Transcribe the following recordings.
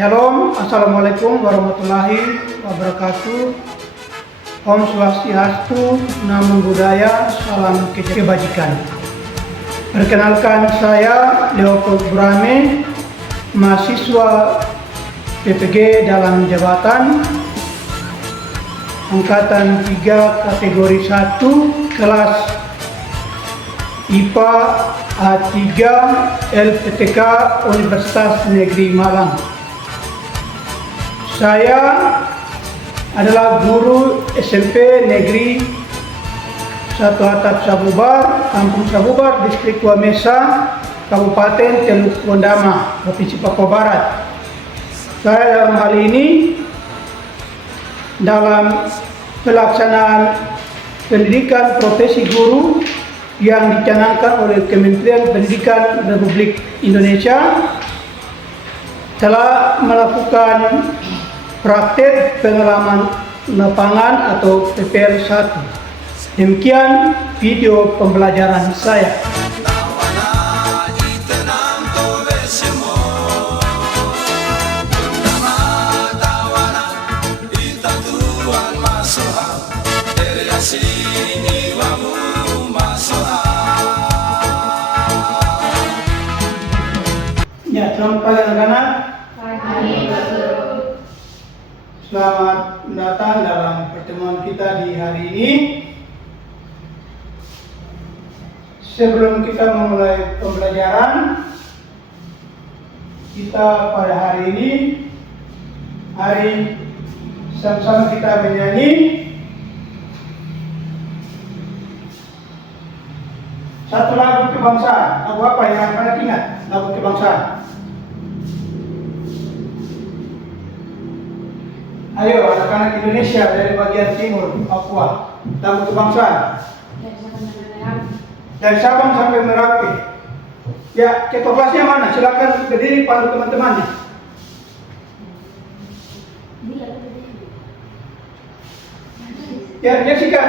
Shalom, Assalamualaikum warahmatullahi wabarakatuh. Om Swastiastu, Namo Buddhaya, salam kebajikan. Perkenalkan, saya Leopold Brahme, mahasiswa PPG dalam jabatan Angkatan 3 kategori 1 kelas IPA A3 LPTK Universitas Negeri Malang. Saya adalah guru SMP Negeri 1 Atap Sabubar, Kampung Sabubar, Distrik Wamesa, Kabupaten Teluk Bondama, Provinsi Papua Barat. Saya dalam hal ini dalam pelaksanaan pendidikan profesi guru yang dicanangkan oleh Kementerian Pendidikan Republik Indonesia telah melakukan praktek pengalaman lapangan atau PPL 1. Demikian video pembelajaran saya. Ya, selamat pagi anak-anak. Selamat datang dalam pertemuan kita di hari ini. Sebelum kita memulai pembelajaran kita pada hari ini, sama-sama kita menyanyi satu lagu kebangsaan. Lagu apa yang anak-anak ingat? Lagu kebangsaan. Ayo anak-anak Indonesia dari bagian timur Papua, lagu kebangsaan. Dari Sabang sampai Merauke. Ya, ketua kelasnya mana? Silakan berdiri, pandu teman-temannya. Ya, Jessica,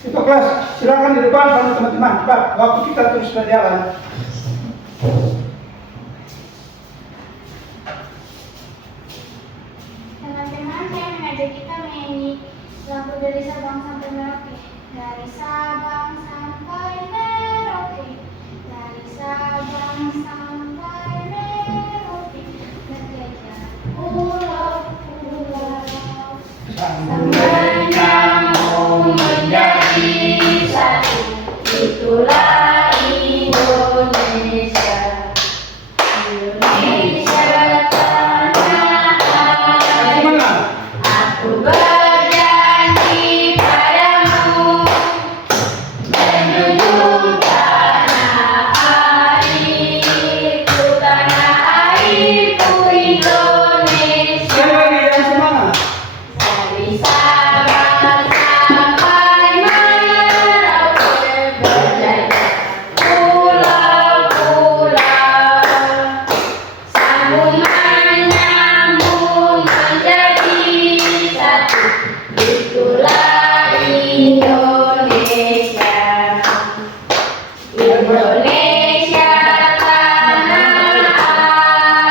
ketua kelas, silakan di depan, pandu teman-teman. Cepat, waktu kita terus berjalan. Lagu dari Sabang sampai Merauke. Dari Sabang sampai Merauke. Dari Sabang sampai Merauke. Bergajah pulau-pulau menyambung menjadi satu. Itulah Indonesia. Indonesia tanah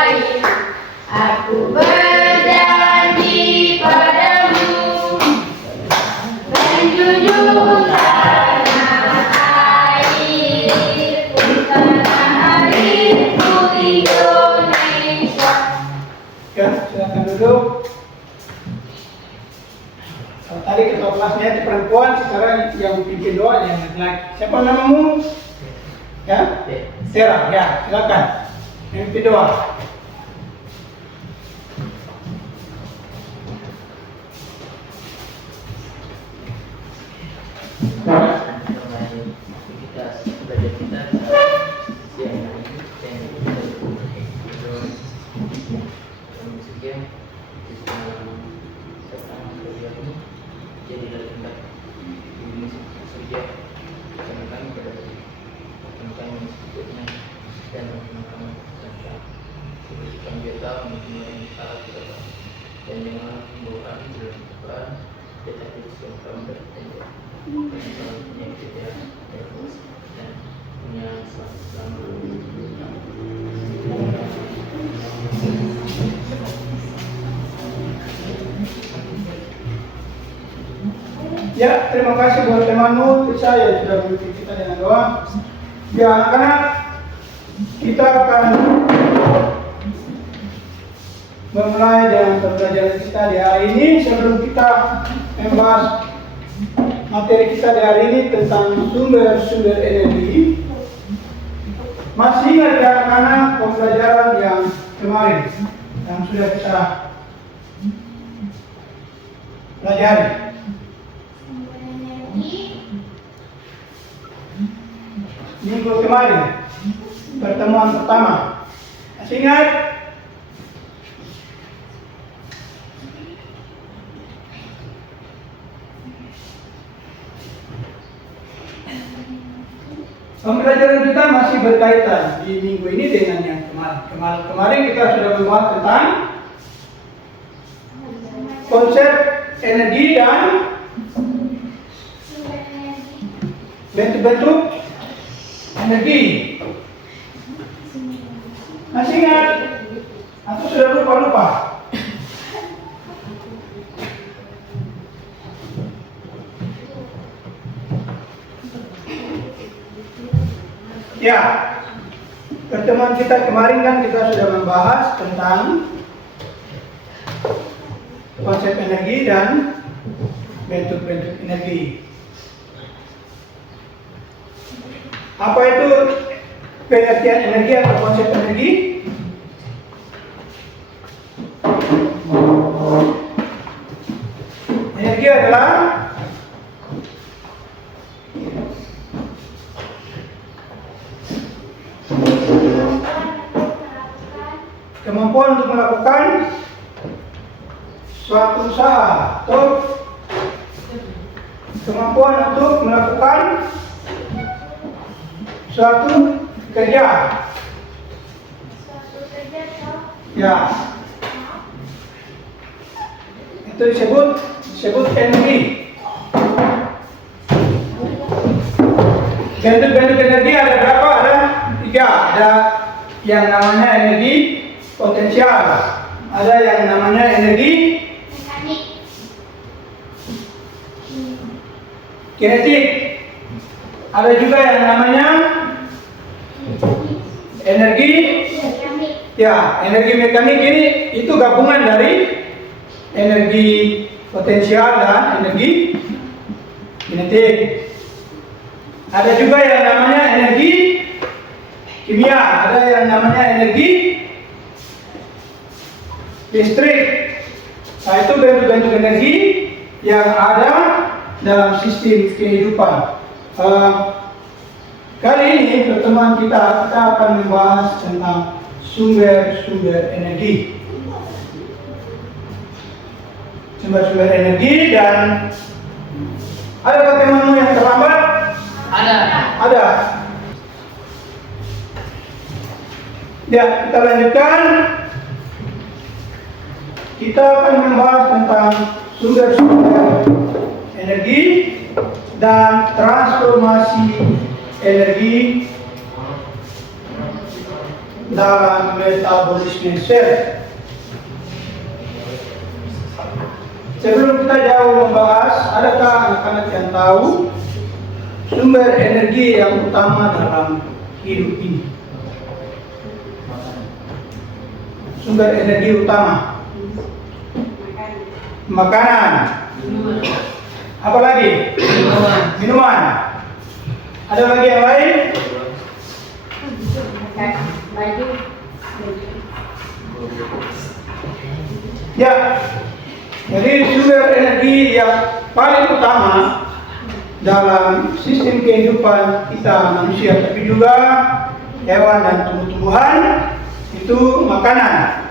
air. Aku tadi ketua kelasnya itu perempuan, sekarang yang pimpin doa yang laki. Siapa namamu? Ya? Tera, ya, silakan. Yang pimpin doa. Dan jangan membawa kami dalam depan tetapi yang kami bertanya yang tidak terus dan punya selama Ya, terima kasih buat temanmu, saya yang sudah memimpin kita dengan doa. Ya, anak-anak, kita akan memulai dengan pembelajaran kita di hari ini. Sebelum kita membahas materi kita di hari ini tentang sumber-sumber energi, masih ingat ya anak-anak pembelajaran yang kemarin yang sudah kita pelajari? Minggu kemarin, pertemuan pertama. Masih ingat? Pembelajaran kita masih berkaitan di minggu ini dengan yang kemarin. Kemarin kita sudah membahas tentang konsep energi dan bentuk-bentuk energi. Masih ingat? Atau sudah lupa-lupa? Ya, pertemuan kita kemarin kan kita sudah membahas tentang konsep energi dan bentuk-bentuk energi. Apa itu pengertian energi atau konsep energi? Energi adalah kemampuan untuk melakukan suatu usaha atau kemampuan untuk melakukan suatu kerja. Ya, itu disebut energi. Bentuk-bentuk energi ada berapa? Ada 3. Ada yang namanya energi potensial, ada yang namanya energi kinetik, ada juga yang namanya energi mekanik. Ini itu gabungan dari energi potensial dan energi kinetik. Ada juga yang namanya energi kimia, ada yang namanya energi listrik. Nah, itu bentuk-bentuk energi yang ada dalam sistem kehidupan. Kali ini pertemuan kita akan membahas tentang sumber-sumber energi. Sumber-sumber energi. Dan ada temanmu yang terlambat? Ada. Ya, kita lanjutkan. Kita akan membahas tentang sumber-sumber energi dan transformasi energi dalam metabolisme sel. Sebelum kita jauh membahas, adakah anak-anak yang tahu sumber energi yang utama dalam hidup ini? Sumber energi utama. Makanan. Apa lagi? Minuman. Ada lagi yang lain? Ya. Jadi sumber energi yang paling utama dalam sistem kehidupan kita manusia, tapi juga hewan dan tumbuh-tumbuhan, itu makanan.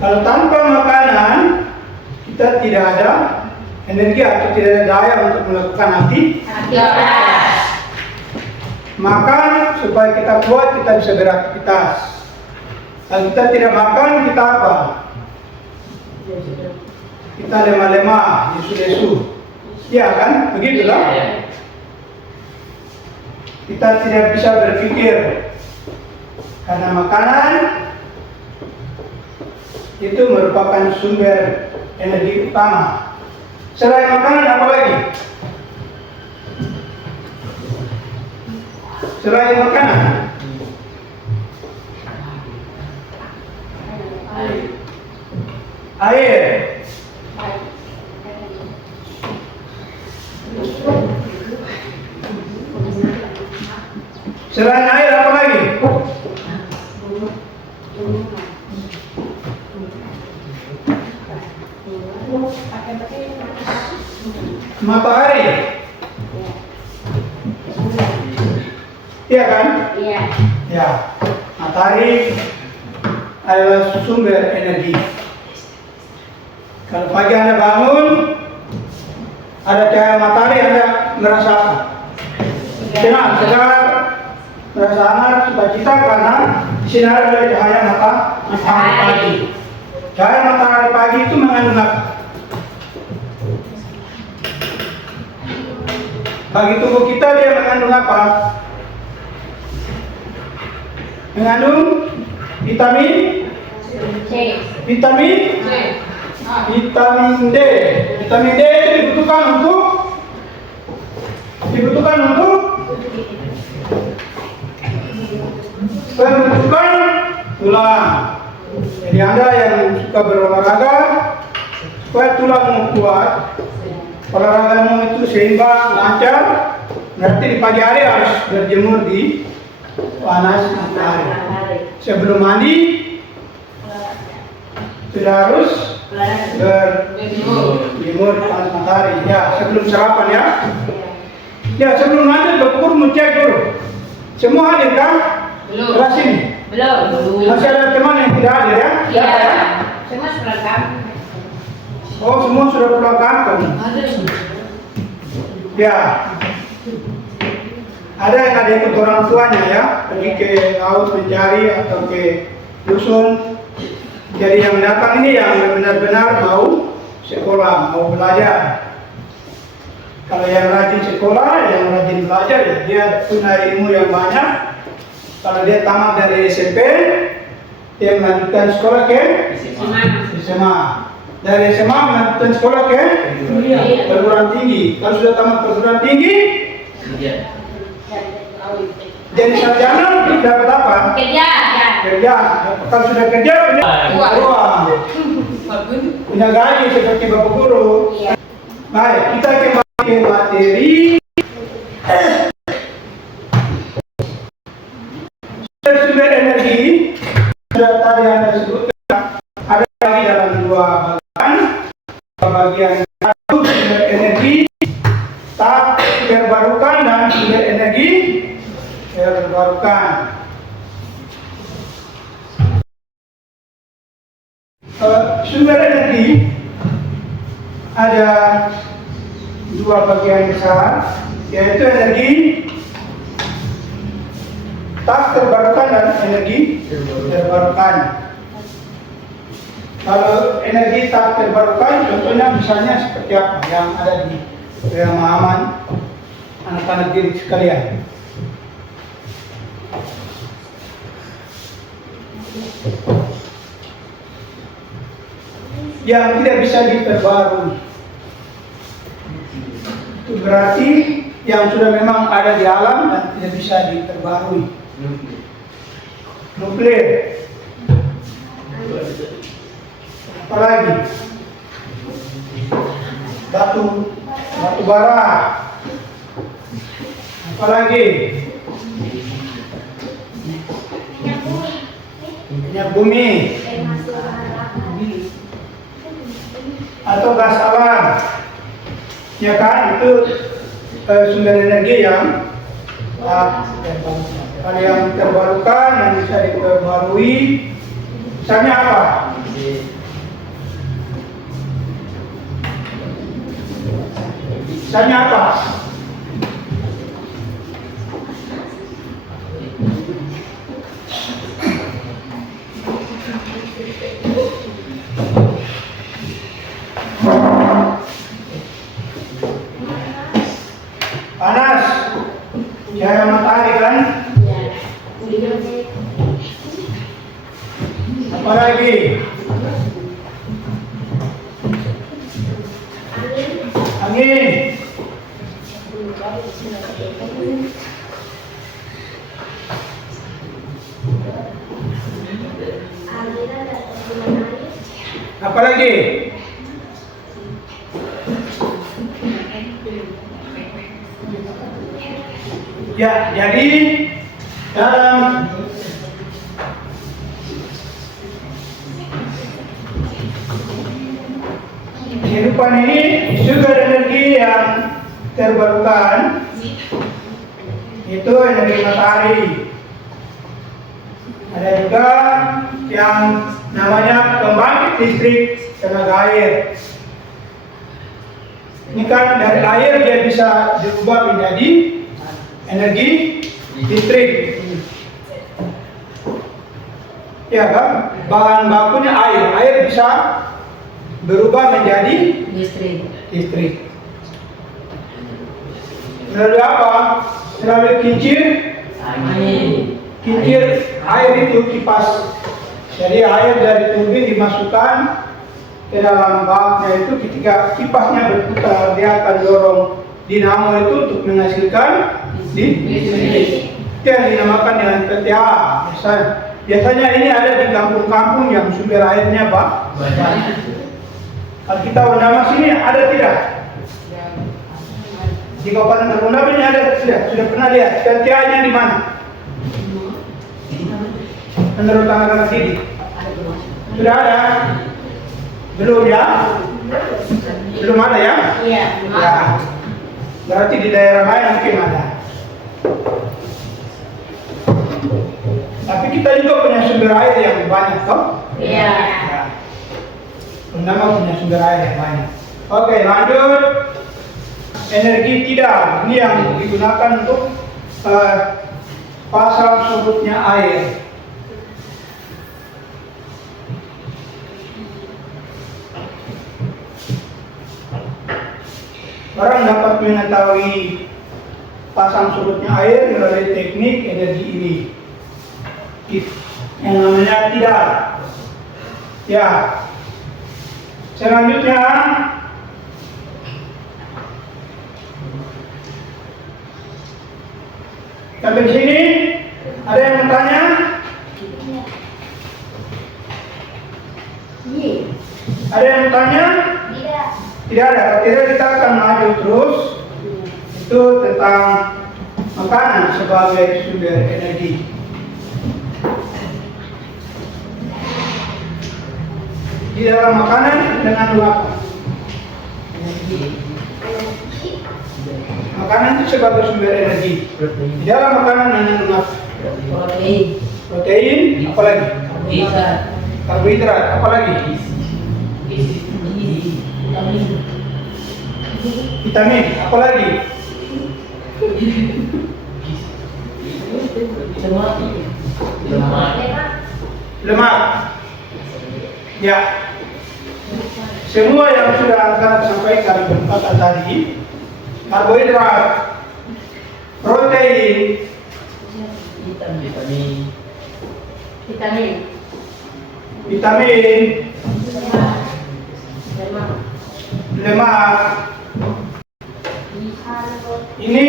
Kalau tanpa makanan, kita tidak ada energi atau tidak ada daya untuk melakukan aktivitas. Makan supaya kita kuat, kita bisa beraktivitas. Kalau kita tidak makan, kita apa? Kita lemah-lemah, lesu-lesu. Ya kan? Begitulah. Kita tidak bisa berpikir. Karena makanan itu merupakan sumber energi utama. Selain makanan apa lagi? Selain makanan, air. Selain air apa lagi? Matahari. Iya kan? Iya. Ya, matahari adalah sumber energi. Kalau pagi Anda bangun, ada cahaya matahari, Anda merasa apa? Senang, segar, merasa hangat, sukacita karena sinar dari cahaya matahari pagi. Cahaya matahari pagi itu mengandung apa? Bagi tubuh kita dia mengandung apa? Mengandung vitamin C. vitamin C. vitamin D. Vitamin D itu dibutuhkan untuk pembentukan tulang. Jadi Anda yang suka berolahraga, supaya tulangmu kuat, olahragamu itu seimbang, lancar, berarti di pagi hari harus berjemur di panas matahari. Sebelum mandi sudah harus berjemur di panas matahari. Ya, sebelum sarapan ya. Ya, sebelum lanjut dokter mau cek dulu. Semua hadir kan? Belum. Kelas ini? Belum. Masih ada teman yang tidak hadir ya? Iya. Siapa ya? Semua sudah kamu. Oh, semua sudah pulang kampung. Ya. Ada yang ada ikut orang tuanya ya, pergi ke laut mencari atau ke dusun. Jadi yang datang ini yang benar-benar mau sekolah, mau belajar. Kalau yang rajin sekolah, yang rajin belajar, ya dia punya ilmu yang banyak. Kalau dia tamat dari SMP, dia melanjutkan sekolah ke SMA. Dari SMA melanjutkan sekolah ke perguruan tinggi. Kalau sudah tamat perguruan tinggi, jadi sarjana dapat apa? Kerja. Kalau sudah kerja punya uang, punya gaji seperti bapak guru. Baik, kita kembali ke materi. Sumber energi sudah tadi Anda sebutkan, ada lagi dalam dua bagian satu sumber energi tak terbarukan dan sumber energi terbarukan. Sumber energi ada dua bagian besar, yaitu energi tak terbarukan dan energi terbarukan. Kalau energi tak terbarukan, contohnya misalnya seperti apa yang ada di pemahaman anak-anak didik sekalian. Yang tidak bisa diperbarui, itu berarti yang sudah memang ada di alam dan tidak bisa diperbarui. Nuklir. Apalagi batu bara. Apalagi minyak bumi atau gas alam, ya kan, itu sumber energi yang ada yang terbarukan, yang bisa diperbarui. Misalnya apa? Misalnya apa? Panas, cahaya matahari kan? Apalagi dingin. Apalagi? Ya, jadi dalam kehidupan ini sumber energi yang terbarukan itu energi matahari. Ada juga yang namanya pembangkit listrik tenaga air. Ini kan dari air dia bisa diubah menjadi energi listrik. Ya kan? Bahan bakunya air. Air bisa berubah menjadi listrik. Melalui apa? Melalui kincir air itu kipas. Jadi air dari turbin dimasukkan ke dalam baknya itu, ketika kipasnya berputar dia akan dorong dinamo itu untuk menghasilkan listrik. Itu yang dinamakan dengan PTA. Biasanya ini ada di kampung-kampung yang sumber airnya banyak. Kalau kita Wondamas sini ada tidak? Di Kabupaten Wondamas ini ada tidak? Sudah pernah lihat? PTA-nya di mana? Menurut tanggal sini sudah ada? Belum ya? Belum ada ya? Iya. Ya. Berarti di daerah lain mungkin ada. Tapi kita juga punya sumber air yang banyak, toh? Iya. Wondamas punya sumber air yang banyak. Oke, lanjut. Energi tidar. Ini yang digunakan untuk pasang surutnya air. Orang dapat mengetahui pasang surutnya air melalui teknik energi ini, yang namanya tidar. Ya. Selanjutnya, sampai di sini ada yang bertanya? Ada yang bertanya? Tidak ada. Tidak, kita akan maju terus. Itu tentang makanan sebagai sumber energi. Di dalam makanan dengan apa? Makanan itu sebagai sumber energi. Di dalam makanan dengan apa? Protein, apalagi? Karbohidrat, apalagi? Vitamin, apalagi? Lemak. Ya. Semua yang sudah akan sampaikan berempat tadi, karbohidrat, protein, vitamin, lemak. Ini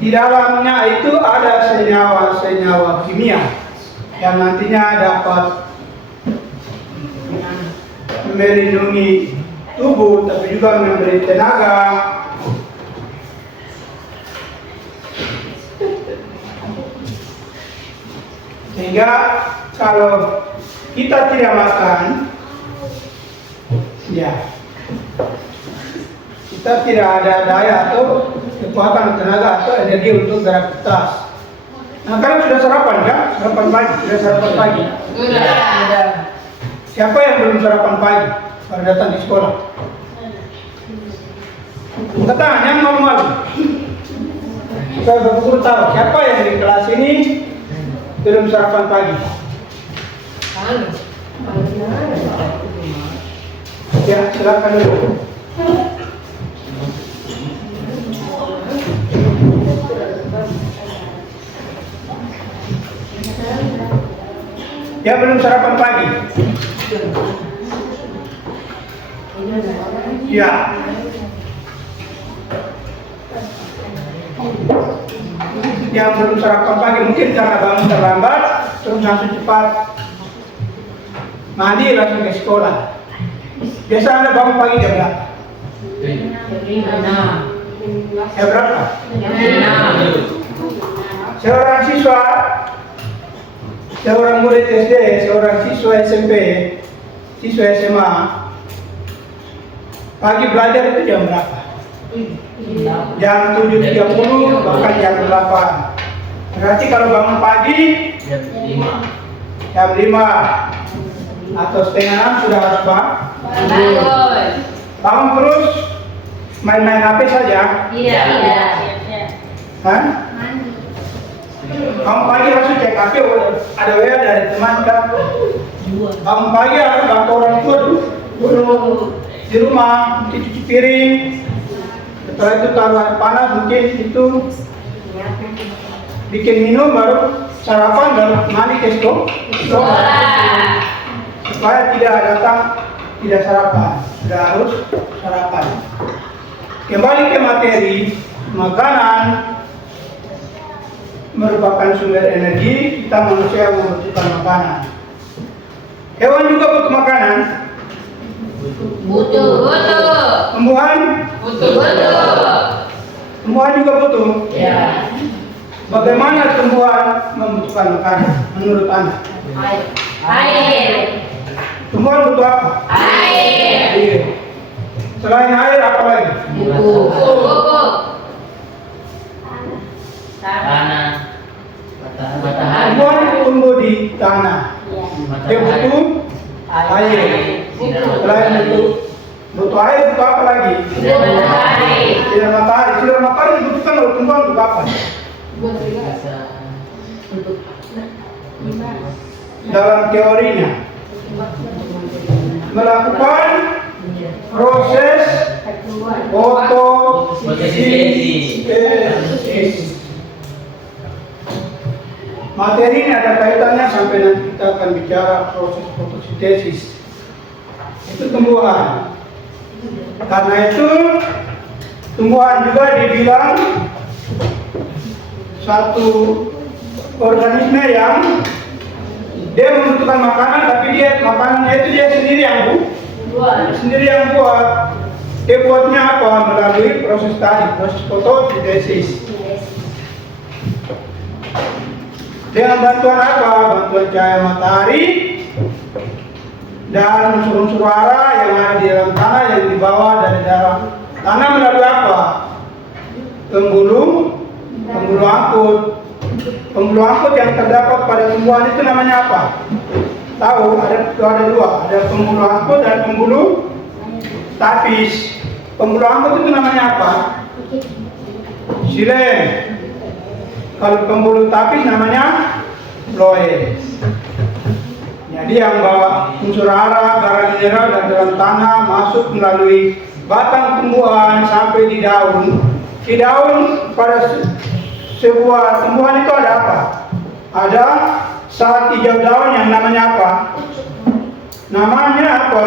di dalamnya itu ada senyawa-senyawa kimia yang nantinya dapat melindungi tubuh, tapi juga memberi tenaga. Sehingga kalau kita tidak makan, ya kita tidak ada daya atau kekuatan tenaga atau energi untuk beraktivitas. Nah, kalian sudah sarapan kan? Sarapan pagi, sudah sarapan pagi. Sudah. Siapa yang belum sarapan pagi pada datang di sekolah? Angkat tangan yang malu-malu. Supaya Bapak Guru tahu siapa yang di kelas ini belum sarapan pagi. Ya, silakan dulu. Ya, belum sarapan pagi. Ini Ya. Yang belum sarapan pagi mungkin karena bangun terlambat, terus langsung cepat mandi langsung ke sekolah. Biasa Anda bangun pagi jam berapa? Jam berapa? Seorang siswa, seorang murid SD, seorang siswa SMP, siswa SMA, pagi belajar itu jam berapa? Jam 7.30, bahkan jam 8. Berarti kalau bangun pagi Jam 5. jam 5 atau setengah 6 sudah harus Bangun. bangun terus main-main HP saja. Iya. Kan? Bangun pagi langsung cek HP, ada WA dari teman kan? Bangun pagi harus bantu orang tua dulu di rumah, cuci piring. Setelah itu taruh air panas, mungkin itu bikin minum, baru sarapan, baru mandi ke sekolah. Supaya tidak datang tidak sarapan, sudah harus sarapan. Kembali ke materi, makanan merupakan sumber energi. Kita manusia membutuhkan makanan. Hewan juga butuh makanan. Butuh. Tumbuhan, Butuh. tumbuhan juga butuh. Ya. Bagaimana tumbuhan membutuhkan makanan menurut Anda? Air. Tumbuhan butuh apa? Air. Iya. Selain air apa lagi? Pupuk. Tanah. Matahari. Tumbuhan tumbuh di tanah. Dia butuh air. Selain itu butuh air, butuh apa lagi? Sinar matahari. Sinar matahari dibutuhkan oleh tumbuhan untuk apa? Bisa. Dalam teorinya melakukan proses fotosintesis. Materi ini ada kaitannya sampai nanti kita akan bicara proses fotosintesis. Itu tumbuhan. Karena itu tumbuhan juga dibilang satu organisme yang dia membutuhkan makanan, tapi makanannya itu dia sendiri yang buat. Dia buatnya apa? Melalui proses tadi, proses fotosintesis. Dengan bantuan apa? Bantuan cahaya matahari dan unsur-unsur hara yang ada di dalam tanah yang dibawa dari dalam tanah melalui apa? Pembuluh angkut. Pembuluh angkut yang terdapat pada tumbuhan itu namanya apa? Tahu? Ada dua. Ada pembuluh angkut dan pembuluh tapis. Pembuluh angkut itu namanya apa? Xilem. Kalau pembuluh tapis namanya phloem. Jadi yang bawa unsur hara, garam mineral dan dalam tanah masuk melalui batang tumbuhan sampai di daun. Di daun pada sebuah tumbuhan itu ada apa? Ada saat hijau daun yang namanya apa? Namanya apa?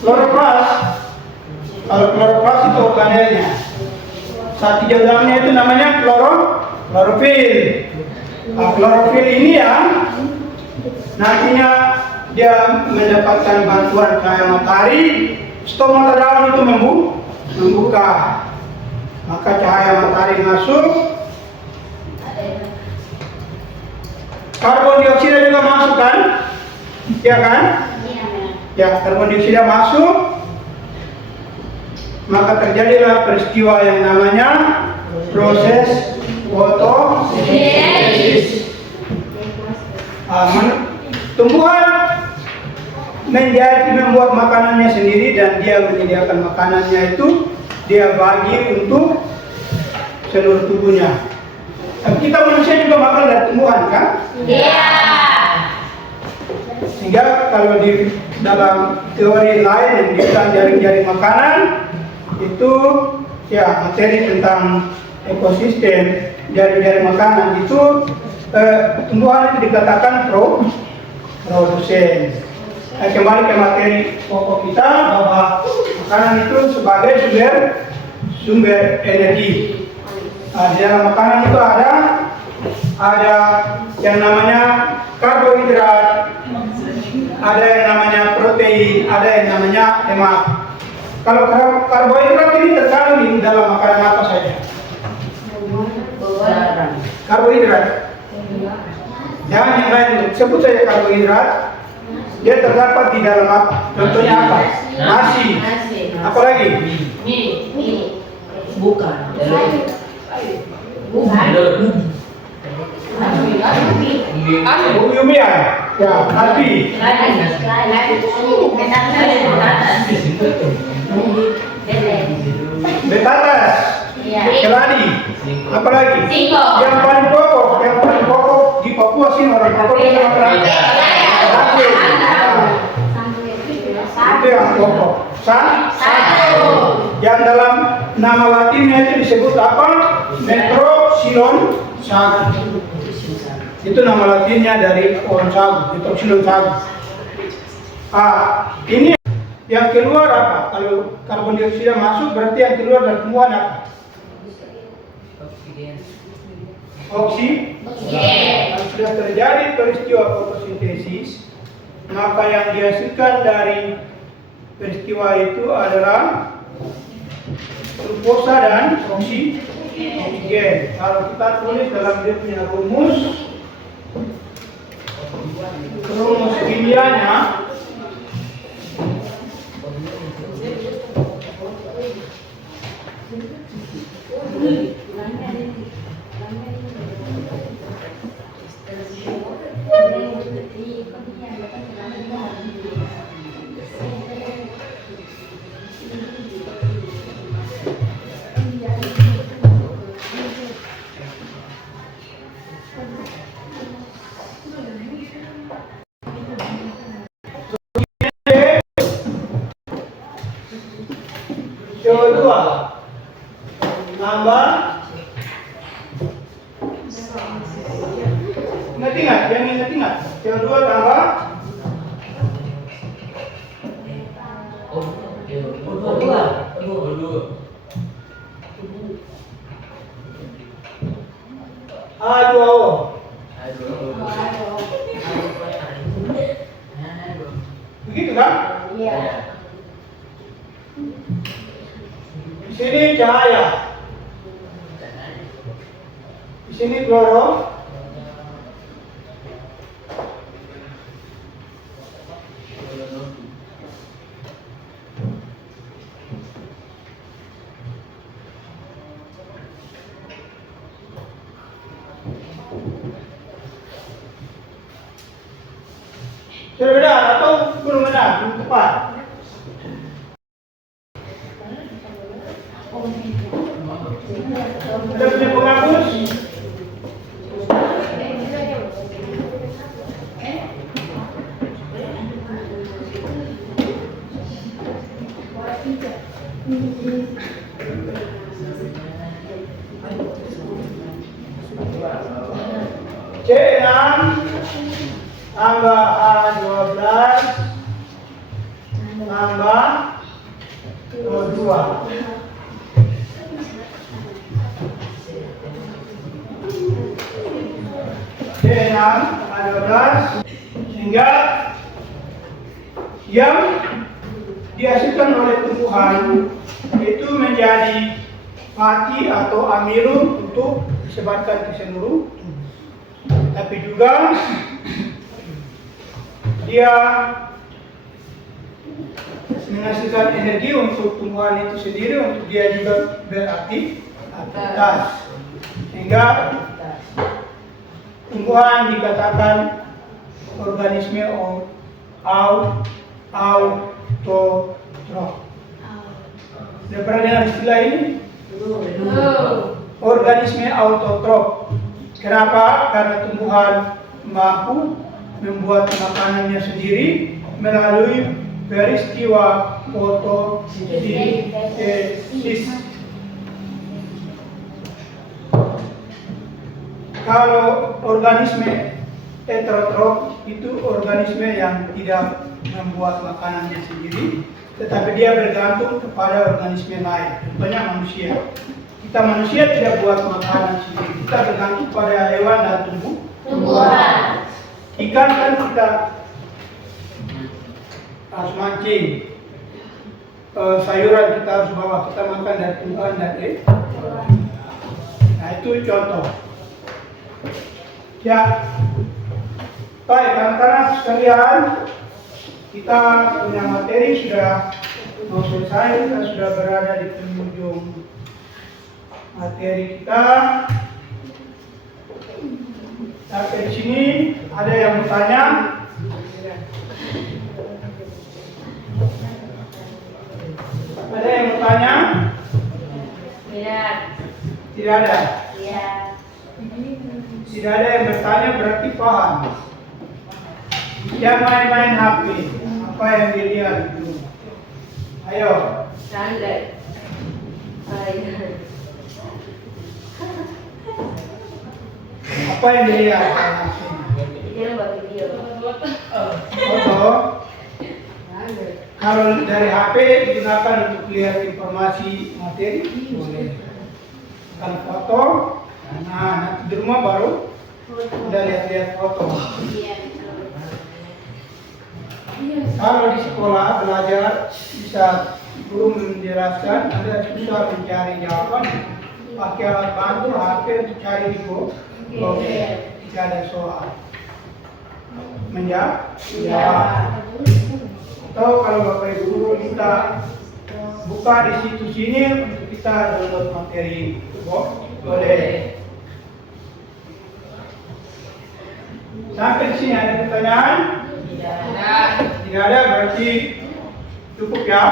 Kloroplas. Kalau kloroplas itu organelnya. Saat hijau daunnya itu namanya klorofil. Nah, klorofil ini yang nantinya dia mendapatkan bantuan cahaya matahari, stomata daun itu membuka, maka cahaya matahari masuk. Karbon dioksida juga masuk kan? Ya kan? Ya, karbon dioksida masuk, maka terjadilah peristiwa yang namanya proses fotosintesis. Tumbuhan membuat makanannya sendiri dan dia menyediakan makanannya itu dia bagi untuk seluruh tubuhnya. Tapi kita manusia juga makan dari tumbuhan kan? Iya. Sehingga kalau di dalam teori lain yang dibilang jaring-jaring makanan itu ya materi tentang ekosistem dari makanan itu tumbuhan itu dikatakan produsen. Kembali ke materi pokok kita bahwa makanan itu sebagai sumber energi. Di dalam makanan itu ada yang namanya karbohidrat, ada yang namanya protein, ada yang namanya lemak. Kalau karbohidrat ini terkandung di dalam makanan apa saja? Karbohidrat. Jangan yang lain, sebut saja karbohidrat. Dia terdapat di dalam apa? Contohnya apa? Nasi. Apalagi? Mie. Bukan. Umbi-umbian. Ya, nasi. Betatas. Keladi. Apalagi? Singkong. Yang paling pokok di Papua sih orang Papua itu makan nasi. Itu yang pokok. Yang dalam nama latinnya itu disebut apa? Metroxylon sagu. Itu nama latinnya dari pohon sagu, metroxylon sagu. Ini yang keluar apa? Kalau karbon dioksida masuk berarti yang keluar dari tumbuhan apa? Oksigen. Kalau sudah terjadi peristiwa fotosintesis, maka yang dihasilkan dari peristiwa itu adalah glukosa dan oksigen. Kalau kita tulis dalam dia punya rumus kimianya CO2 tambah ingat CO2 tambah H2O. Begitu kan? Di sini cahaya, di sini kloro, sudah benar atau belum benar? Belum tepat. Ada punya penghapus? C6 tambah A12 tambah O2. C6 A12 sehingga yang dihasilkan oleh tumbuhan itu menjadi fatty atau amilum untuk disebarkan ke seluruh tubuh. Tapi juga dia menghasilkan energi untuk tumbuhan itu sendiri, untuk dia juga beraktivitas. Sehingga tumbuhan dikatakan organisme autotrof. Sudah pernah dengar istilah ini? Organisme autotrof. Kenapa? Karena tumbuhan mampu membuat makanannya sendiri melalui peristiwa fotosintesis. Kalau organisme heterotrof itu organisme yang tidak membuat makanannya sendiri, tetapi dia bergantung kepada organisme lain. Contohnya manusia. Kita manusia tidak buat makanan sendiri. Kita bergantung pada hewan dan tumbuhan. Ikan kan kita harus mancing. Sayuran kita harus bawa, kita makan dari tumbuhan dan nah itu contoh. Ya, baik kawan-kawan sekalian, kita punya materi sudah mau selesai, kita sudah berada di penghujung materi kita. Sampai di sini ada yang bertanya? Ada yang bertanya? Tidak. Tidak ada. Iya. Tidak ada yang bertanya berarti paham. Yang main-main HP, apa yang dilihat itu? Ayo. Standar. Apa yang dilihat? Dia buat video. Foto. Kalau dari HP digunakan untuk lihat informasi materi, boleh. Kalau foto, nah nanti di rumah baru udah lihat-lihat foto. Kalau di sekolah belajar bisa guru menjelaskan, Anda susah mencari jawaban, pakai alat bantu HP untuk cari di Google, tidak ada soal. Menjawab. Atau kalau Bapak Ibu guru minta buka di situs ini untuk kita download materi, boleh. Sampai di sini ada pertanyaan? Tidak ada, berarti cukup ya?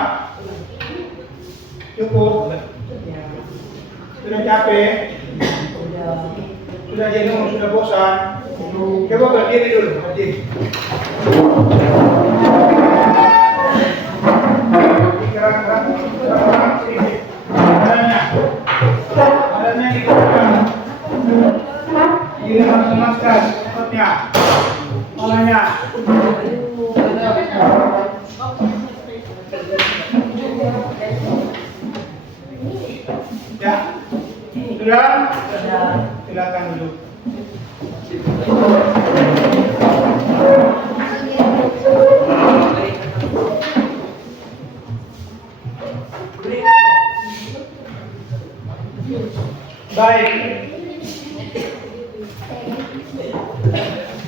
Cukup. Sudah capek? Sudah jenuh, sudah bosan? Coba berdiri dulu, berdiri. Gerak-gerak sedikit. Badannya dikeluarkan. Diri lemas-lemaskan, ototnya, kepalanya. Ya, sudah? Silakan duduk. Baik.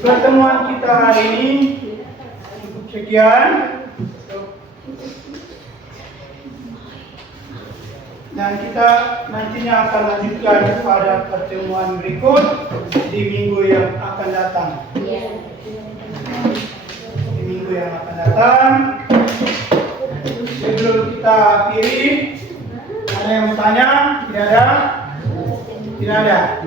Pertemuan kita hari ini cukup sekian. Dan kita nantinya akan lanjutkan pada pertemuan berikut di minggu yang akan datang. Di minggu yang akan datang. Sebelum kita akhiri, ada yang bertanya? Tidak ada? Tidak ada.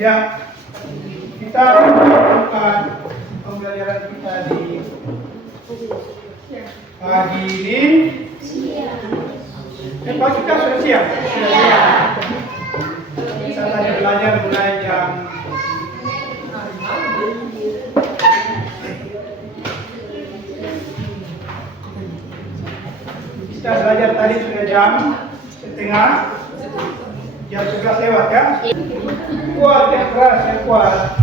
Ya, kita lanjutkan pembelajaran kita di pagi ini. Pagi kita sudah siap? Kita tadi belajar mulai jam kita belajar tadi sudah jam setengah, jam 11 lewat ya. Kuat ya, keras ya, kuat.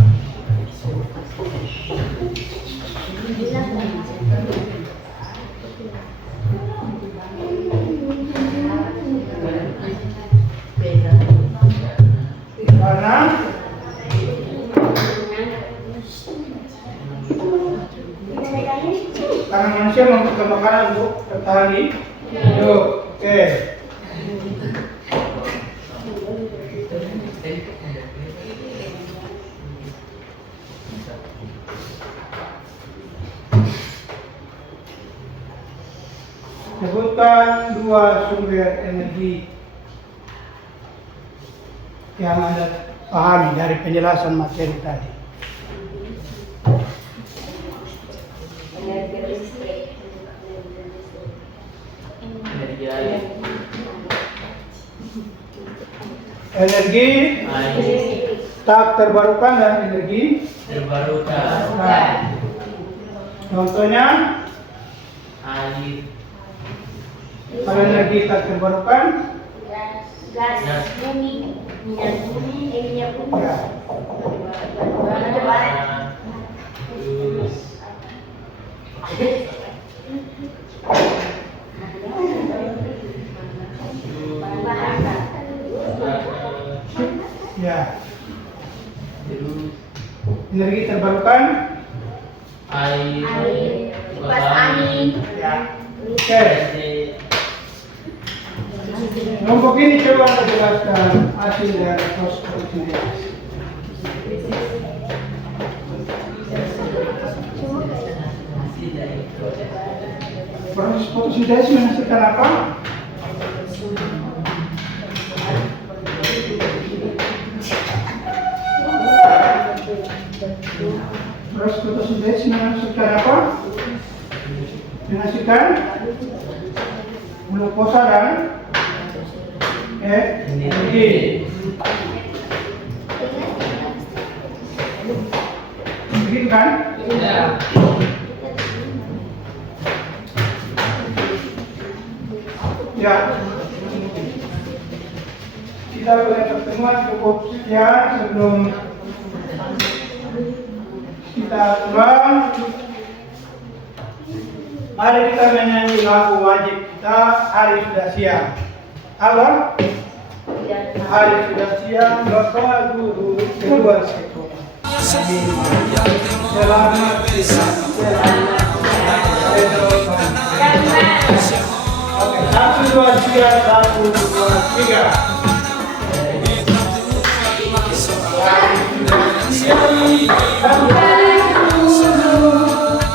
Karena manusia membutuhkan makanan untuk bertahan hidup. Oke. Sebutkan dua sumber energi yang Anda pahami dari penjelasan materi tadi? Energi listrik. Energi air. Energi Air. tak terbarukan dan energi Terbarukan. contohnya, Air. kalau energi tak terbarukan, Gas bumi, minyak bumi, minyak bumi. ya, Batu bara. Terus Bahasa. ya, terus energi terbarukan, air. Air, kipas angin. ya. Oke, kelompok ini coba Anda jelaskan hasil dari proses fotosintesa. Proses fotosintesa menghasilkan apa? Proses fotosintesa menghasilkan apa? Menghasilkan glukosa dan energi. Begitu kan? Ya. Ya. Kita pada pertemuan cukup sekian sebelum kita pulang. Mari kita menyanyi lagu wajib kita, hari sudah siang. Apa? Hari sudah siang, Bapak Guru kedua sekolah. Selamat Oke, 1, 2, 3, 1, 2, 3.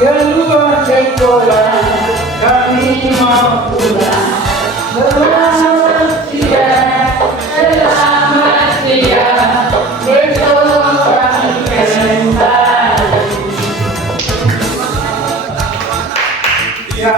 Kedua sekolah, kami mau pulang. Selamat siang, besok kami kembali. Ya.